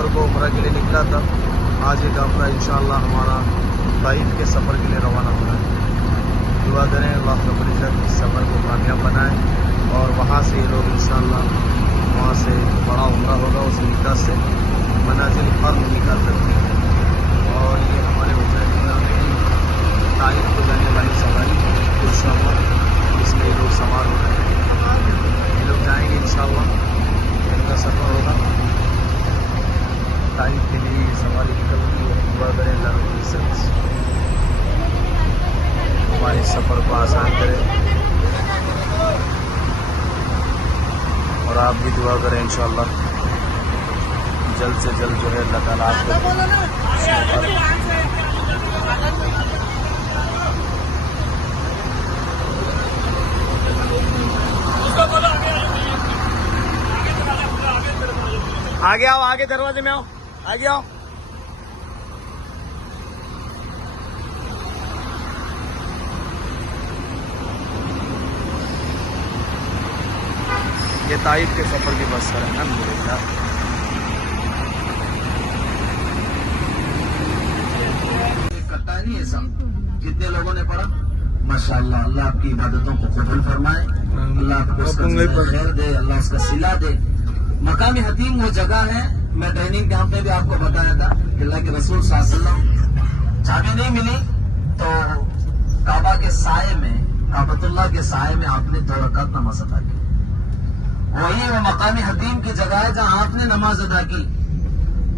اکتوبر کو عمرہ کے لیے نکلا تھا. آج ایک ہفتہ انشاءاللہ ہمارا طائف کے سفر کے لیے روانہ ہونا ہے. دعا کریں اللہ رب العزت اس سفر کو کامیاب بنائیں اور وہاں سے یہ لوگ انشاءاللہ وہاں سے بڑا عمرہ ہوگا, اس میقات سے منازل فرد نکال سکتے ہیں. اور یہ ہمارے طائف کو جانے والی سواری انشاءاللہ اس میں یہ لوگ سوار ہو رہے ہیں. یہ لوگ جائیں گے انشاءاللہ, ان کا سفر ہوگا طائف کے لیے. یہ سواری نکل رہی ہے. دعا کریں اللہ رب العزت ہمارے سفر کو آسان کرے اور آپ بھی دعا کریں انشاءاللہ جلد سے جلد جو ہے اللہ تعالیٰ آپ کو آگے آؤ, آگے دروازے میں آؤ, آگے آؤ. یہ طائف کے سفر کی بس ہے الحمدللہ. کرتا نہیں ایسا. کتنے لوگوں نے پڑھا ماشاءاللہ. اللہ آپ کی عبادتوں کو قبول فرمائے, اللہ آپ کو اس کا خیر دے, اللہ اس کا صلہ دے. مقام حتیم وہ جگہ ہے, میں ٹریننگ کیمپ میں بھی آپ کو بتایا تھا کہ اللہ کے رسول صلی اللہ علیہ وسلم چابی نہیں ملی تو کعبہ کے سائے میں, کعبۃ اللہ کے سائے میں آپ نے 2 رکعت نماز ادا کی. وہی وہ مقام حتیم کی جگہ ہے جہاں آپ نے نماز ادا کی.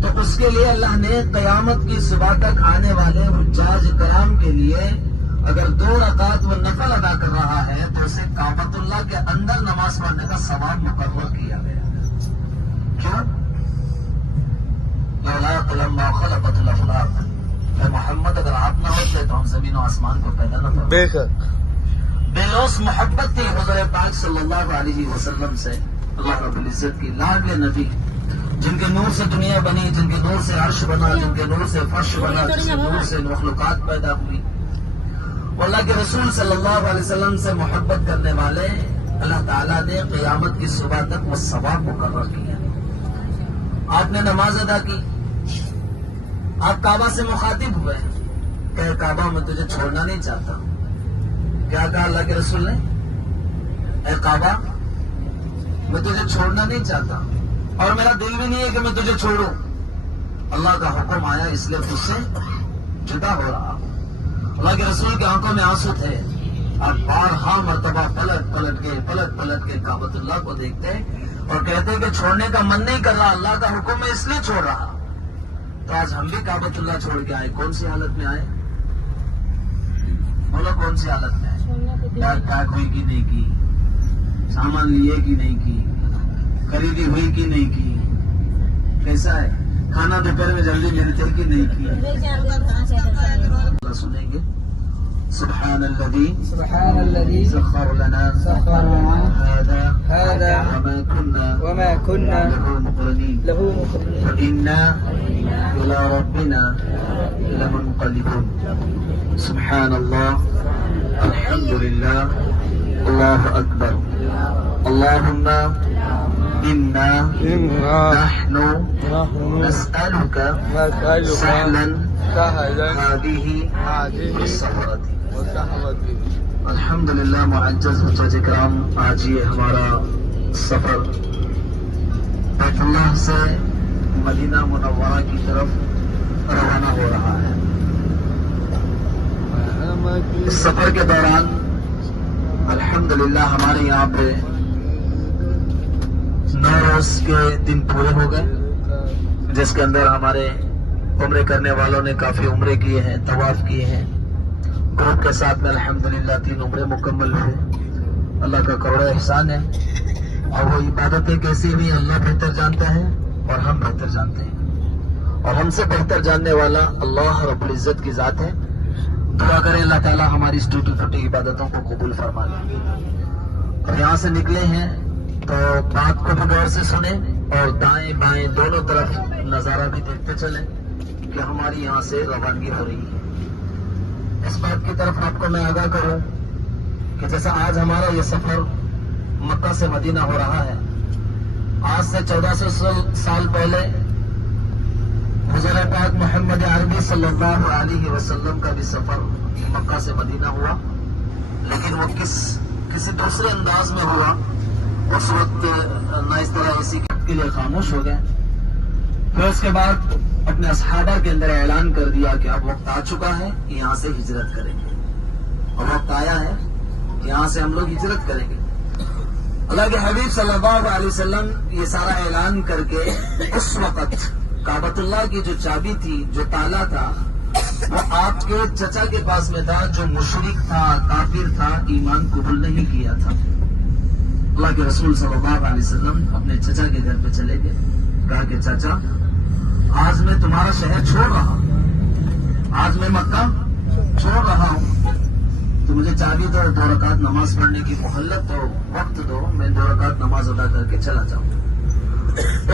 تو اس کے لیے اللہ نے قیامت کی صبح تک آنے والے حجاج کرام کے لیے اگر 2 رکعت وہ نفل ادا کر رہا ہے تو اسے کعبۃ اللہ کے اندر نماز پڑھنے کا ثواب مقرر کیا گیا. کیوں؟ لولا قلم ما خلقت الافلاق. اے محمد اگر آپ نہ ہوتے تو ہم زمین و آسمان کو پیدا نہ کرتے. بے شک بے لوث محبت تھی حضور پاک صلی اللہ علیہ وسلم سے. اللہ رب العزت کی لاڈلے نبی جن کے نور سے دنیا بنی, جن کے نور سے عرش بنا, جن کے نور سے فرش بنا, جن کے نور سے مخلوقات پیدا ہوئی. اللہ کے رسول صلی اللہ علیہ وسلم سے محبت کرنے والے اللہ تعالیٰ نے قیامت کی صبح تک وہ ثواب مقرر کیا. آپ نے نماز ادا کی, آپ کعبہ سے مخاطب ہوئے کہ کعبہ میں تجھے چھوڑنا نہیں چاہتا. کیا کہا اللہ کے رسول نے؟ اے کعبہ میں تجھے چھوڑنا نہیں چاہتا اور میرا دل بھی نہیں ہے کہ میں تجھے چھوڑوں. اللہ کا حکم آیا اس لیے تجھ سے جدا ہو رہا. اللہ کے رسول کی آنکھوں میں آنسو تھے. آپ بارہا مرتبہ پلٹ کے کعبۃ اللہ کو دیکھتے اور کہتے کہ چھوڑنے کا من نہیں کر رہا, اللہ کا حکم ہے اس لیے چھوڑ رہا. تو آج ہم بھی کعبۃ اللہ چھوڑ کے آئے. کون سی حالت میں آئے؟ بولو کون سی حالت میں آئے؟ پیک ہوئی کی نہیں کی, سامان لیے کی نہیں کی, خریدی ہوئی کی نہیں کی, کیسا ہے کھانا دوپہر میں جلدی ملتے کی نہیں کی. اللہ سنیں گے. سبحان الذي سخر لنا هذا وما كنا له مقرنين وإنا إلى ربنا لمنقلبون. سبحان الله, الحمد لله, الله أكبر. اللهم إنا نحن نسألك سهلا هذه السفرة. الحمدللہ معزز حجاج کرام, آج یہ ہمارا سفر بیت اللہ سے مدینہ منورہ کی طرف روانہ ہو رہا ہے. اس سفر کے دوران الحمدللہ ہمارے یہاں پہ 9 روز کے دن پورے ہو گئے, جس کے اندر ہمارے عمرے کرنے والوں نے کافی عمرے کیے ہیں, طواف کیے ہیں. گروپ کے ساتھ میں الحمدللہ 3 عمرے مکمل ہوئے. اللہ کا کروڑا احسان ہے. اور وہ عبادتیں کیسی ہوئی اللہ بہتر جانتا ہے اور ہم بہتر جانتے ہیں, اور ہم سے بہتر جاننے والا اللہ رب العزت کی ذات ہے. دعا کریں اللہ تعالیٰ ہماری اس ٹوٹی پھوٹی عبادتوں کو قبول فرما لے. اور یہاں سے نکلے ہیں تو بات کو بھی غور سے سنیں اور دائیں بائیں دونوں طرف نظارہ بھی دیکھتے چلیں کہ ہماری یہاں سے روانگی ہو رہی ہے. اس بات کی طرف آپ کو میں آگاہ کروں کہ جیسا آج ہمارا یہ سفر مکہ سے مدینہ ہو رہا ہے, آج سے 1400 سال پہلے پاک محمد عربی صلی اللہ علیہ وسلم کا بھی سفر مکہ سے مدینہ ہوا، لیکن وہ کسی دوسرے انداز میں ہوا۔ اس وقت نہ اس طرح اسی کے لیے خاموش ہو گئے۔ پھر اس کے بعد اپنے اصحابہ کے اندر اعلان کر دیا کہ اب وقت آ چکا ہے کہ یہاں سے ہجرت کریں گے، اور وقت آیا ہے کہ یہاں سے ہم لوگ ہجرت کریں گے۔ اللہ کے حبیب صلی اللہ علیہ وسلم یہ سارا اعلان کر کے اس وقت کعبۃ اللہ کی جو چابی تھی، جو تالا تھا، وہ آپ کے چچا کے پاس میں تھا، جو مشرک تھا، کافر تھا، ایمان قبول نہیں کیا تھا۔ اللہ کے رسول صلی اللہ علیہ وسلم اپنے چچا کے گھر پہ چلے گئے، کہا کہ چچا آج میں تمہارا شہر چھوڑ رہا ہوں، آج میں مکہ چھوڑ رہا ہوں، تو مجھے چابی دو، 2 رکعت نماز پڑھنے کی مہلت دو، وقت دو، میں 2 رکعت نماز ادا کر کے چلا جاؤں۔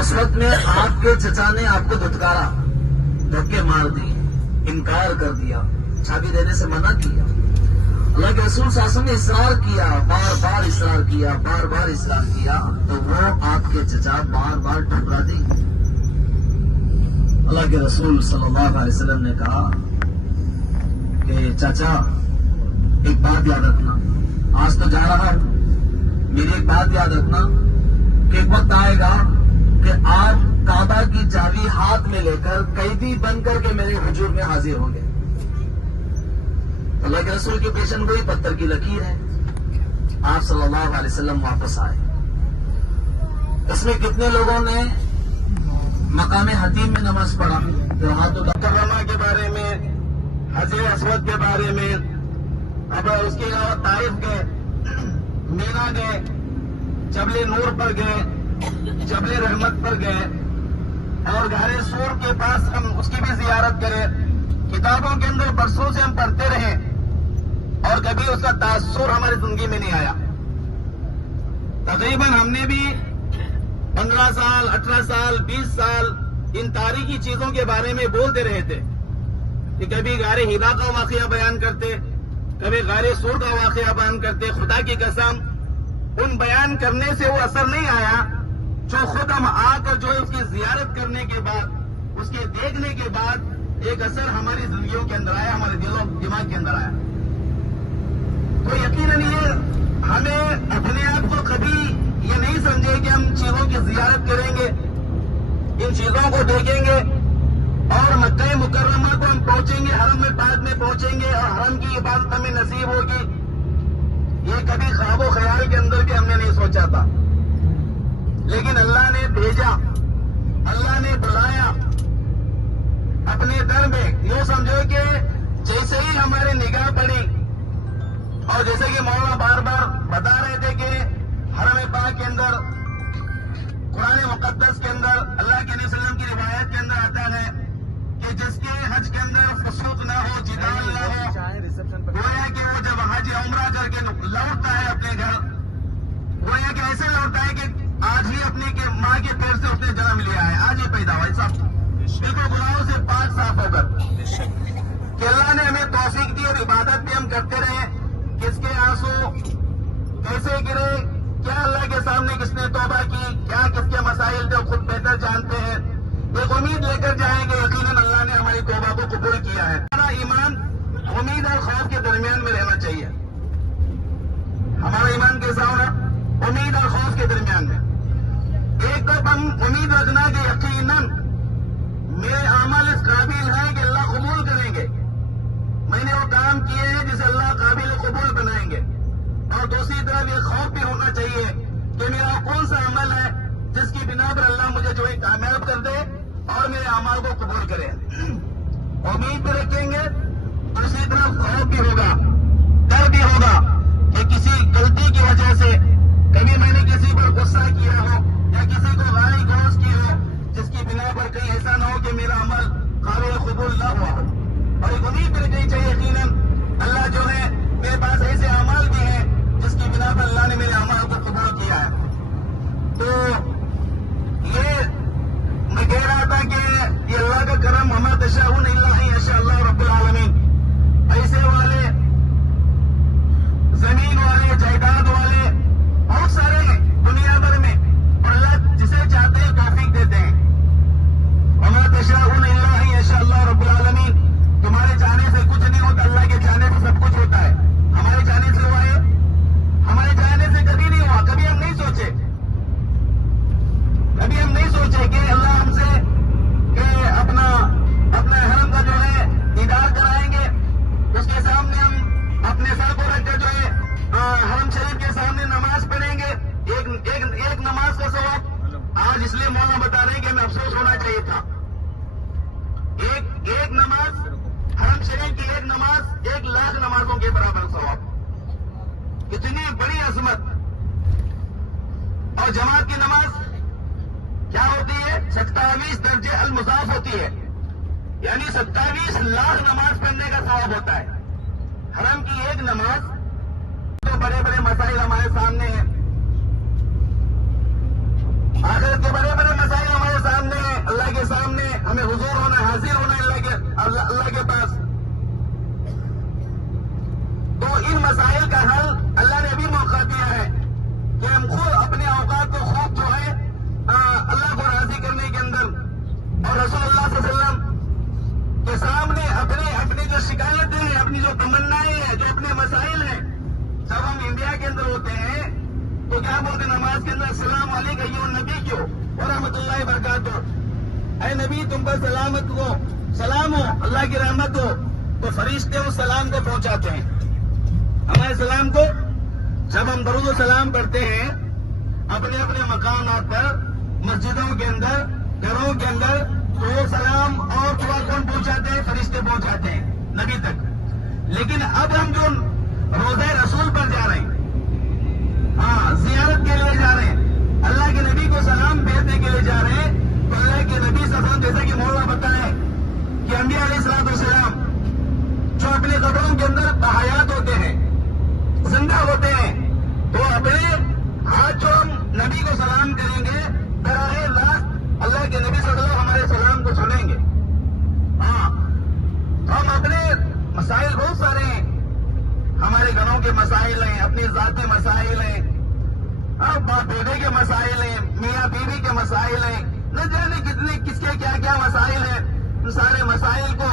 اس وقت میں آپ کے چچا نے آپ کو دھتکارا، دھکے مار دیے، انکار کر دیا، چابی دینے سے منع کیا۔ اللہ کے رسول صلی اللہ علیہ وسلم نے اصرار کیا، بار بار اصرار کیا، بار بار اصرار کیا، تو وہ آپ کے چچا بار بار ٹھکرا دیں۔ اللہ کے رسول صلی اللہ علیہ وسلم نے کہا کہ چچا ایک بات یاد رکھنا، آج تو جا رہا ہوں، میری ایک بات یاد رکھنا کہ ایک وقت آئے گا کہ آپ کعبہ کی چابی ہاتھ میں لے کر قیدی بن کر کے میرے حضور میں حاضر ہوں گے۔ اللہ کے رسول کی پیشن گوئی پتھر کی لکیر ہے۔ آپ صلی اللہ علیہ وسلم واپس آئے۔ اس میں کتنے لوگوں نے مقام حتیم میں نماز پڑھا؟ مکرمہ کے بارے میں، حجر اسود کے بارے میں، اب اس کے علاوہ طائف گئے، مینا گئے، جبل نور پر گئے، جبل رحمت پر گئے، اور غار سور کے پاس ہم اس کی بھی زیارت کریں۔ کتابوں کے اندر برسوں سے ہم پڑھتے رہے اور کبھی اس کا تاثر ہماری زندگی میں نہیں آیا۔ تقریباً ہم نے بھی 15 سال، 18 سال، 20 سال ان تاریخی چیزوں کے بارے میں بولتے رہے تھے کہ کبھی غار ہرا کا واقعہ بیان کرتے، کبھی غار سور کا واقعہ بیان کرتے۔ خدا کی قسم ان بیان کرنے سے وہ اثر نہیں آیا جو خود ہم آ کر جو اس کی زیارت کرنے کے بعد، اس کے دیکھنے کے بعد ایک اثر ہماری زندگیوں کے اندر آیا، ہمارے دل و دماغ کے اندر آیا۔ تو یقیناً یہ ہمیں اپنے آپ کو کبھی یہ نہیں سمجھے کہ ہم چیزوں کی زیارت کریں گے، ان چیزوں کو دیکھیں گے اور مکہ مکرمہ کو ہم پہنچیں گے، حرم میں بعد میں پہنچیں گے اور حرم کی عبادت ہمیں نصیب ہوگی۔ یہ کبھی خواب و خیال کے اندر بھی ہم نے نہیں سوچا تھا، لیکن اللہ نے بھیجا، اللہ نے بلایا اپنے در میں۔ یوں سمجھو کہ جیسے ہی ہماری نگاہ پڑی، اور جیسے کہ مولانا بار بار بتا رہے تھے کہ حرم پاک کے اندر، قرآن مقدس کے اندر، اللہ کے نبی صلی اللہ علیہ وسلم کی روایت کے اندر آتا ہے کہ جس کے حج کے اندر فسوق نہ ہو، جدال نہ ہو، گویا کہ وہ جب حج عمرہ کر کے لوٹتا ہے اپنے گھر، گویا کہ ایسا لوٹتا ہے کہ آج ہی اپنے ماں کے پیر سے اس نے جنم لیا ہے، آج ہی پیدا ہوا، ایسا بالکل گناہوں سے پاک صاف ہو کر۔ کہ اللہ نے ہمیں توفیق دی اور عبادت بھی ہم کرتے رہے۔ کس کے آنسو کیسے گرے، کیا اللہ کے سامنے کس نے توبہ کی، کیا کس کے مسائل جو خود بہتر جانتے ہیں۔ ایک امید لے کر جائیں گے، یقیناً اللہ نے ہماری توبہ کو قبول کیا ہے۔ ہمارا ایمان امید اور خوف کے درمیان میں رہنا چاہیے۔ ہمارا ایمان کیسا ہونا؟ امید اور خوف کے درمیان میں۔ ایک طرف ہم امید رکھنا کہ یقیناً میرے اعمال اس قابل ہیں کہ اللہ قبول کریں گے، میں نے وہ کام کیے ہیں جسے اللہ قابل قبول بنائیں گے۔ اور دوسری طرف یہ خوف بھی ہونا چاہیے کہ میرا کون سا عمل ہے جس کی بنا پر اللہ مجھے جو ہے کامیاب کر دے اور میرے اعمال کو قبول کرے۔ امید بھی رکھیں گے، دوسری طرف خوف بھی ہوگا، ڈر بھی ہوگا کہ کسی غلطی کی وجہ سے کبھی میں نے کسی پر غصہ کیا ہو یا کسی کو گالی گلوچ کی ہو، جس کی بنا پر کہیں ایسا نہ ہو کہ میرا عمل قابل قبول نہ ہوا ہو۔ اور ایک امید بھی رکھنی چاہیے، یقیناً اللہ جو ہے میرے پاس ایسے اعمال بھی ہیں جس کی بنا پر اللہ نے میرے اعمال کو قبول کیا ہے۔ تو یہ میں کہہ رہا تھا کہ یہ اللہ کا کرم، وما تشاءون الا ان یشاء اللہ رب العالمین۔ ایسے والے، زمین والے، جائیداد والے بہت سارے ہیں دنیا بھر میں، اور اللہ جسے چاہتے ہیں توفیق دیتے ہیں۔ وما تشاءون الا ان یشاء ایک نماز حرم شریف کی ایک نماز 1,00,000 نمازوں کے برابر ثواب. اتنی بڑی عظمت. اور جماعت کی نماز کیا ہوتی ہے؟ 27 درجے المضاف ہوتی ہے، یعنی 27 لاکھ نماز پڑھنے کا ثواب ہوتا ہے. حرم کی ایک نماز. تو بڑے بڑے مسائل ہمارے سامنے ہیں، آخرت کے بڑے بڑے مسائل ہمارے سامنے ہیں. اللہ کے سامنے ہمیں حضور ہونا، حاضر ہونا اللہ کے پاس. تو ان مسائل کا حل اللہ نے ابھی موقع دیا ہے کہ ہم خود اپنے اوقات کو خوب جو ہے اللہ کو راضی کرنے کے اندر اور رسول اللہ صلی اللہ علیہ وسلم کے سامنے اپنی جو شکایتیں ہیں، اپنی جو تمنائیں ہیں، جو اپنے مسائل ہیں. جب ہم انڈیا کے اندر ہوتے ہیں تو کیا بولتے ہیں نماز کے اندر؟ السلام علیکم ایھا النبی کیوں ورحمۃ اللہ وبرکاتہ. اے نبی تم پر سلامت ہو، سلام ہو، اللہ کی رحمت ہو. تو فرشتے اس سلام کو پہنچاتے ہیں ہمارے سلام کو. جب ہم درود و سلام پڑھتے ہیں اپنے اپنے مقامات پر، مسجدوں کے اندر، گھروں کے اندر، تو وہ سلام اور دعا کون پہنچاتے ہیں؟ فرشتے پہنچاتے ہیں نبی تک. لیکن اب ہم جو روزہ رسول پر جا رہے ہیں، زیارت کے لیے جا رہے ہیں، اللہ کے نبی کو سلام بھیجنے کے لیے جا رہے ہیں، تو اللہ کے نبی صلی اللہ علیہ وسلم جیسا کہ مولانا بتائے کہ انبیاء علیہ السلام جو اپنے قبروں کے اندر بحیات ہوتے ہیں، زندہ ہوتے ہیں، تو اپنے ہاتھ جو ہم نبی کو سلام کریں گے، براہ راست اللہ کے نبی صلی اللہ علیہ وسلم ہمارے سلام کو سنیں گے. ہم اپنے مسائل بہت سارے ہیں، ہمارے گھروں کے مسائل ہیں، اپنے ذاتی مسائل ہیں، باپ بیٹے کے مسائل ہیں، میاں بیوی کے مسائل ہیں، نہ جانے کتنے کس کے کیا کیا مسائل ہیں. ان سارے مسائل کو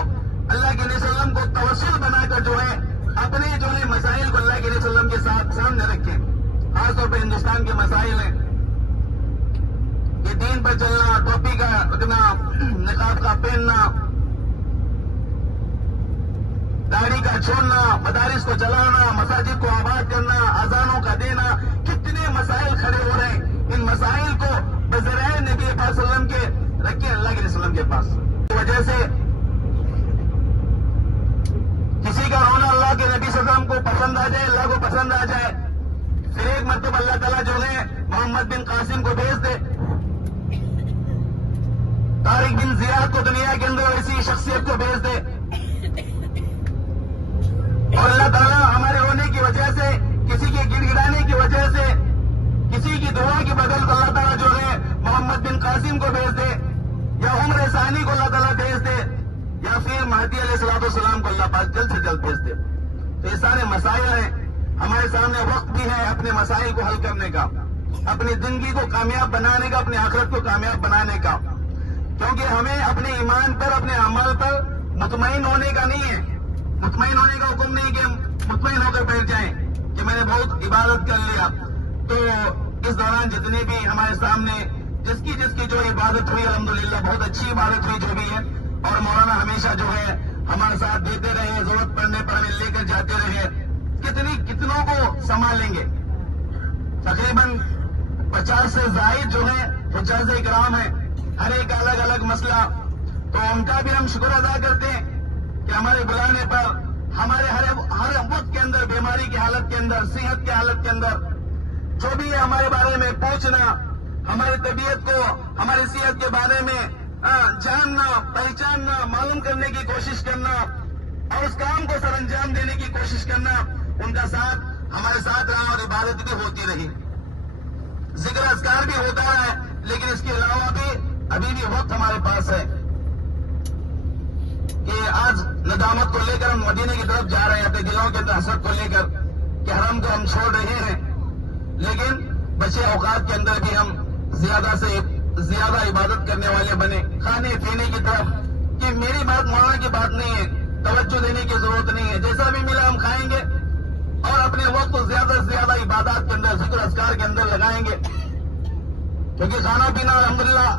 اللہ کے نبی صلی اللہ علیہ وسلم کو توسل بنا کر جو ہے اپنے جو ہے مسائل کو اللہ کے نبی صلی اللہ علیہ وسلم کے ساتھ سامنے رکھیں. خاص طور پہ ہندوستان کے مسائل ہیں کہ دین پر چلنا، ٹوپی کا رکھنا، نقاب کا پہننا، داڑھی کا چھوڑنا، مدارس کو چلانا، مساجد کو آباد کرنا، اذانوں کا دینا، کتنے مسائل کھڑے ہو رہے ہیں. ان مسائل کو بذریعہ نبی پاک صلی اللہ علیہ وسلم کے رکھیں اللہ کے وسلم کے پاس. کی وجہ سے کسی کا رونا اللہ کے نبی صلی اللہ علیہ وسلم کو پسند آ جائے، اللہ کو پسند آ جائے. پھر ایک مرتبہ اللہ تعالیٰ جو ہے محمد بن قاسم کو بھیج دے، طارق بن زیاد کو دنیا کے اندر ایسی شخصیت کو بھیج دے، اور اللہ تعالیٰ ہمارے ہونے کی وجہ سے، کسی کے گڑ گڑانے کی وجہ سے، کسی کی دعا کی بدل کو اللہ تعالیٰ جو ہے محمد بن قاسم کو بھیج دے، یا عمر ثانی کو اللہ تعالیٰ بھیج دے، یا پھر مہدی علیہ السلام کو اللہ پاک جلد سے جلد بھیج دے. تو یہ سارے مسائل ہیں ہمارے سامنے. وقت بھی ہے اپنے مسائل کو حل کرنے کا، اپنی زندگی کو کامیاب بنانے کا، اپنے آخرت کو کامیاب بنانے کا. کیونکہ ہمیں اپنے ایمان پر، اپنے عمل پر مطمئن ہونے کا نہیں ہے. مطمئن ہونے کا حکم نہیں کہ ہم مطمئن ہو کر بیٹھ جائیں کہ میں نے بہت عبادت کر لیا. تو اس دوران جتنے بھی ہمارے سامنے جس کی جو عبادت ہوئی الحمدللہ بہت اچھی عبادت ہوئی جو بھی ہے، اور مولانا ہمیشہ جو ہے ہمارے ساتھ دیتے رہے، ضرورت پڑنے پر ہمیں لے کر جاتے رہے. کتنوں کو سنبھالیں گے؟ تقریباً 50 سے زائد جو ہے حجاج اکرام ہیں، ہر ایک الگ الگ مسئلہ. تو ان کا بھی ہم شکر ادا کرتے ہیں کہ ہمارے بلانے پر ہمارے ہر وقت کے اندر، بیماری کی حالت کے اندر، صحت کی حالت کے اندر جو بھی ہے ہمارے بارے میں پوچھنا، ہماری طبیعت کو، ہماری صحت کے بارے میں جاننا، پہچاننا، معلوم کرنے کی کوشش کرنا، اور اس کام کو سر انجام دینے کی کوشش کرنا. ان کا ساتھ ہمارے ساتھ رہا اور عبادت بھی ہوتی رہی، ذکر اذکار بھی ہوتا ہے. لیکن اس کے علاوہ بھی ابھی بھی وقت ہمارے پاس ہے کہ آج ندامت کو لے کر ہم مدینے کی طرف جا رہے ہیں، اپنے دلوں کے اندر حسرت کو لے کر کہ حرم کو ہم چھوڑ رہے ہیں. لیکن بچے اوقات کے اندر بھی ہم زیادہ سے زیادہ عبادت کرنے والے بنے. کھانے پینے کی طرف کہ میری بات مولانا کی بات نہیں ہے، توجہ دینے کی ضرورت نہیں ہے. جیسا بھی ملا ہم کھائیں گے اور اپنے وقت کو زیادہ سے زیادہ عبادات کے اندر، ذکر اذکار کے اندر لگائیں گے. کیونکہ کھانا پینا الحمدللہ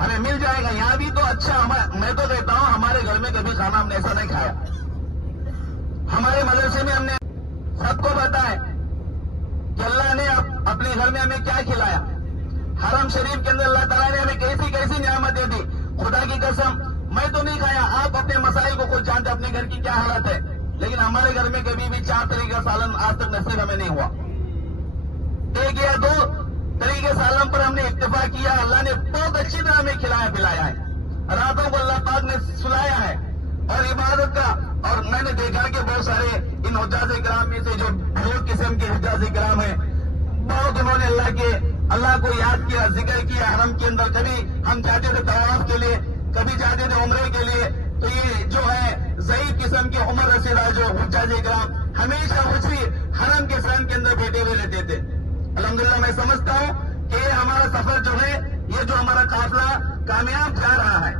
ہمیں مل جائے گا. یہاں بھی تو اچھا، میں تو کہتا ہوں ہمارے گھر میں کبھی کھانا ہم نے ایسا نہیں کھایا. ہمارے مدرسے میں ہم نے سب کو بتایا کہ اللہ نے اپنے گھر میں ہمیں کیا کھلایا. حرم شریف کے اندر اللہ تعالیٰ نے ہمیں کیسی کیسی نعمتیں دی. خدا کی قسم میں تو نہیں کھایا، آپ اپنے مسائل کو خود جانتے اپنے گھر کی کیا حالت ہے، لیکن ہمارے گھر میں کبھی بھی 4 طرح کا سالن آج تک نصیب ہمیں نہیں ہوا. 1 یا 2 طرح کے سالن پر ہم نے اتفاق کیا. اللہ نے بہت اچھی طرح ہمیں کھلایا پلایا ہے، راتوں کو اللہ پاک نے سلایا ہے اور عبادت کا. اور میں نے دیکھا کہ بہت سارے ان حجاج کرام میں سے جو بہت قسم کے حجاج کرام ہیں، بہت انہوں نے اللہ کو یاد کیا، ذکر کیا حرم کے اندر. کبھی ہم جاتے تھے طواف کے لیے، کبھی جاتے تھے عمرے کے لیے. تو یہ جو ہے ضعیف قسم کی عمر رسیدہ جو حجاج کرام ہمیشہ اسی حرم کے سرن کے اندر بیٹھے ہوئے رہتے تھے. الحمدللہ میں سمجھتا ہوں کہ یہ ہمارا سفر جو ہے، یہ جو ہمارا قافلہ کامیاب جا رہا ہے،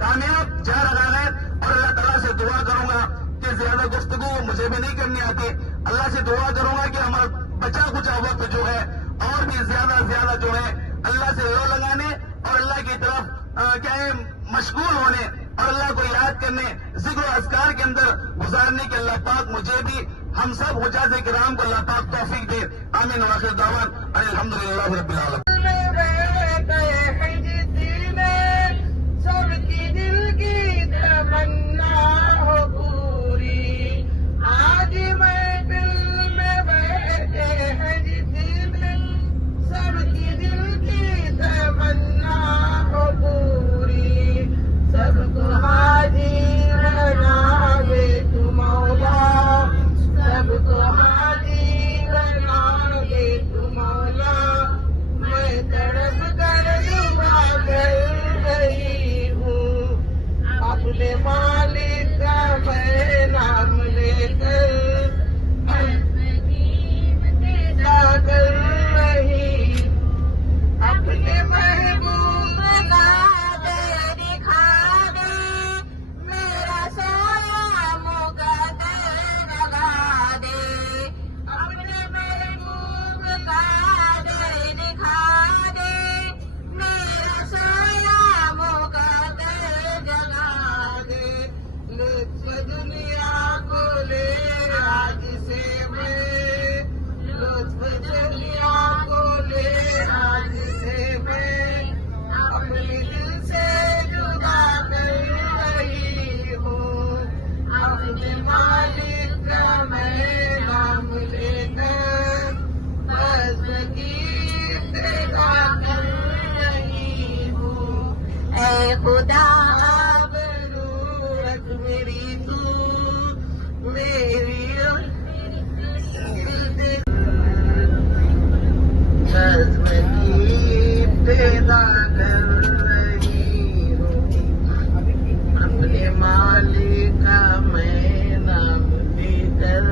کامیاب جا رہا ہے. اور اللہ تعالیٰ سے دعا کروں گا کہ زیادہ گفتگو مجھے بھی نہیں کرنی آتی. اللہ سے دعا کروں گا کہ ہمارا بچا کچھ وقت جو ہے اور بھی زیادہ جو ہے اللہ سے لو لگانے اور اللہ کی طرف کیا ہے مشغول ہونے اور اللہ کو یاد کرنے، ذکر و اذکار کے اندر گزارنے کے اللہ پاک مجھے بھی ہم سب حجاج کرام کو اللہ پاک توفیق دے. آمین واخر دعوان الحمدللہ رب العالمین. سب کی دل کی تمنا ہو پوری، آج میں دل میں بیٹھے ہیں جتنے، سب کی دل کی تمنا ہو پوری، سب کو حاضر بنا دے تو مولا، سب کو حاضر بنا دے تو مولا. میں تڑپ کر دعا کر رہی ہوں، اپنے مالک کا میں نام لے کر پیدا کر رہی، اپنے محبوب کا دے دکھا دے، میرا سایہ مقدر لگا دے، اپنے محبوب کا دے دکھا دے، میرا سایہ مقدر جگا دے. لطف دنیا کو لے آج سے میں، لطف دنیا کو لے آج سے میں، اپنے دل سے جدا کر رہی ہوں، اپنے مالک کا میں نام لے کر بس کی ابتدا کر رہی ہوں. اے خدا آبرو رکھ میری تو، میری بس کی ابتدا کر رہی ہوں، اپنے مالک کا میں نام لے کر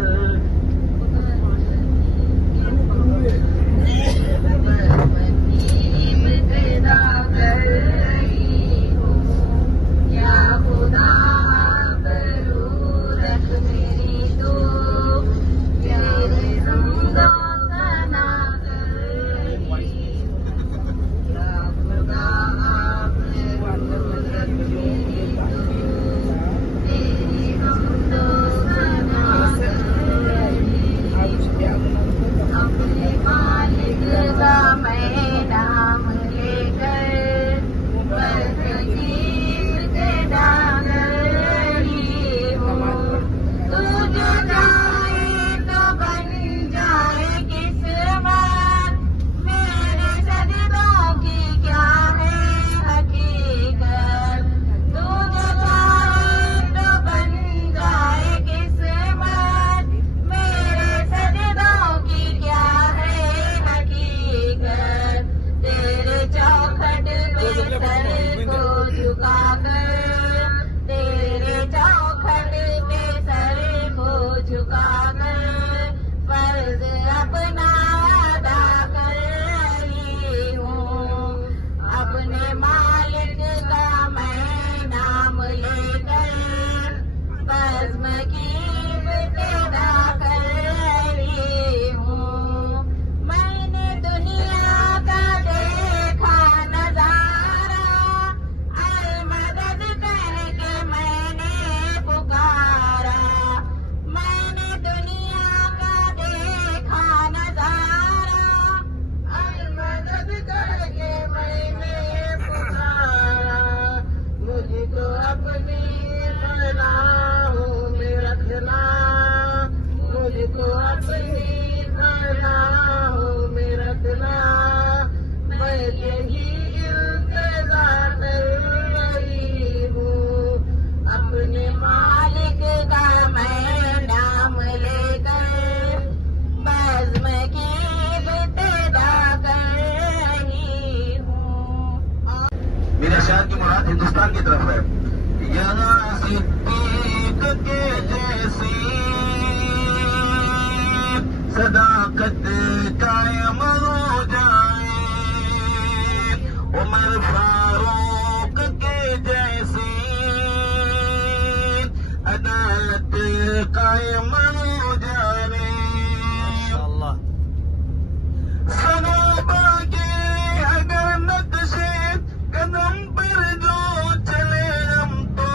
قرآن کی طرف ہے. یہاں صدیق کے جیسی صداقت قائم ہو جائے, عمر فاروق کے جیسی عدالت قائم ہو جائے. ماشاءاللہ. صحابہ کے اگر نقشے قدم پر جو چلے ہم تو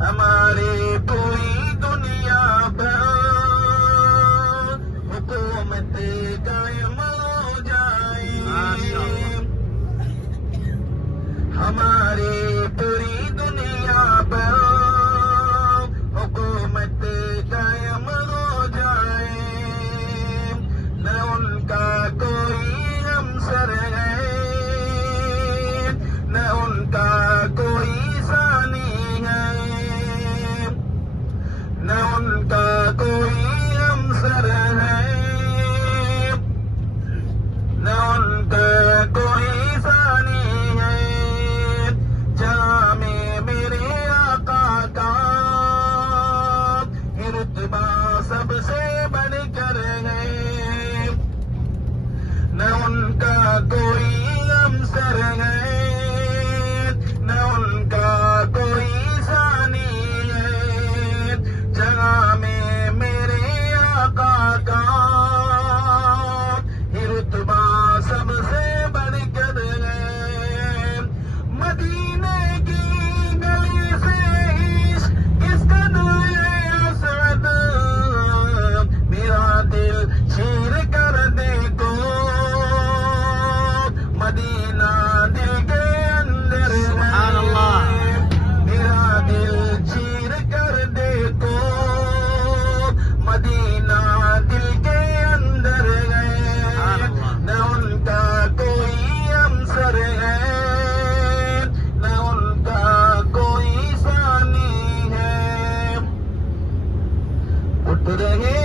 ہماری پوری دنیا پر حکومت قائم ہو جائے. ہماری پوری دنیا پر حکومت قائم ہو جائے. نہ ان کا کوئی ہمسر ہے, نہ ان کا کوئی ثانی ہے, نہ ان کا کوئی ہمسر ہے, نہ ان کا کوئی ثانی ہے. جہاں میں میرے آقا کا رتبہ سب سے بڑھ کر ہے, نہ ان کا کوئی ہمسر ہے, نہ ان کا کوئی ثانی ہے. جہاں میں میرے آقا کا رتبہ سب سے بڑھ کر ہے. مدینے کی گلی سے عشق کس قدر ہے اسود, میرا دل چیر کر دیکھو, مدینہ دل کے اندر ہے. سبحان اللہ. میرا دل چیر کر دیکھو, مدینہ دل کے اندر ہے. سبحان اللہ. نہ ان کا کوئی ہمسر ہے, نہ ان کا کوئی ثانی ہے. اٹھ رہے